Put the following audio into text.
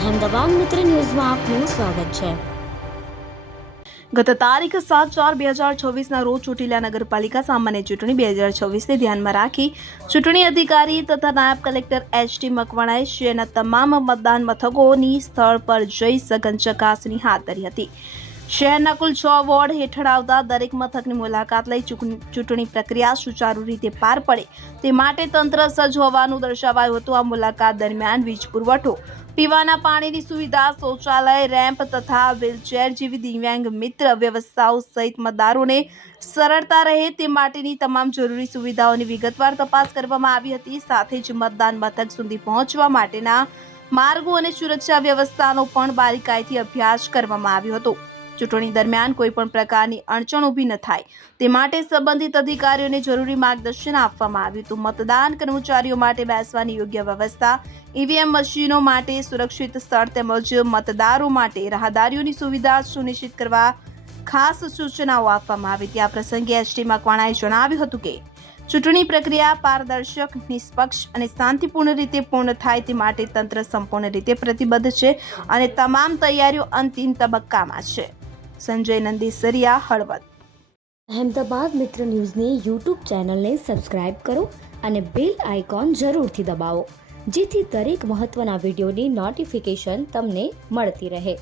અહેમદાબાદ મિત્ર ન્યૂઝમાં આપનું સ્વાગત છે। ગત તારીખ 7/4/2024ના રોજ ચોટીલા નગરપાલિકા સામાન્ય ચૂંટણી 2026ને ધ્યાનમાં રાખી ચૂંટણી અધિકારી તથા નાયબ કલેક્ટર એચ.ટી. મકવાણાએ શહેરના તમામ મતદાન મથકોની સ્થળ પર જઈ સઘન ચકાસણી હાથ ધરી હતી। શહેરના કુલ 6 વોર્ડ હેઠળ આવતા દરેક મથકની મુલાકાત લઈ ચૂંટણી પ્રક્રિયા સુચારુ રીતે પાર પડે તે માટે તંત્ર સજ્જ હોવાનું દર્શાવાયું હતું। આ મુલાકાત દરમિયાન વીજ પુરવઠો, પીવાના પાણીની સુવિધા, શૌચાલય, રેમ્પ તથા વ્હીલચેર જેવી દિવ્યાંગ મિત્ર વ્યવસ્થાઓ સહિત મતદારોને સરળતા રહે તે માટેની તમામ જરૂરી સુવિધાઓની વિગતવાર તપાસ કરવામાં આવી હતી। સાથે જ મતદાન મથક સુધી પહોંચવા માટેના માર્ગો અને સુરક્ષા વ્યવસ્થાનો પણ બારીકાઈથી અભ્યાસ કરવામાં આવ્યો હતો। ચૂંટણી દરમિયાન કોઈ પણ પ્રકારની અડચણ ઊભી ન થાય તે માટે સંબંધિત અધિકારીઓને જરૂરી માર્ગદર્શન આપવામાં આવ્યું હતું। મતદાન કર્મચારીઓ માટે બેસવાની યોગ્ય વ્યવસ્થા, ઈવીએમ મશીનો માટે સુરક્ષિત સ્થળ તેમજ મતદારો માટે રાહદારીઓની સુવિધા સુનિશ્ચિત કરવા ખાસ સૂચનાઓ આપવામાં આવી હતી। આ પ્રસંગે એચ.ટી. મકવાણાએ જણાવ્યું હતું કે ચૂંટણી પ્રક્રિયા પારદર્શક, નિષ્પક્ષ અને શાંતિપૂર્ણ રીતે પૂર્ણ થાય તે માટે તંત્ર સંપૂર્ણ રીતે પ્રતિબદ્ધ છે અને તમામ તૈયારીઓ અંતિમ તબક્કામાં છે। સંજય નંદીસરિયા, હળવદ। અહેમદાબાદ મિત્ર ન્યૂઝની યુટ્યુબ ચેનલને સબસ્ક્રાઇબ કરો અને બેલ આઇકોન જરૂરથી દબાવો, જેથી દરેક મહત્વના વિડીયોની નોટિફિકેશન તમને મળતી રહે।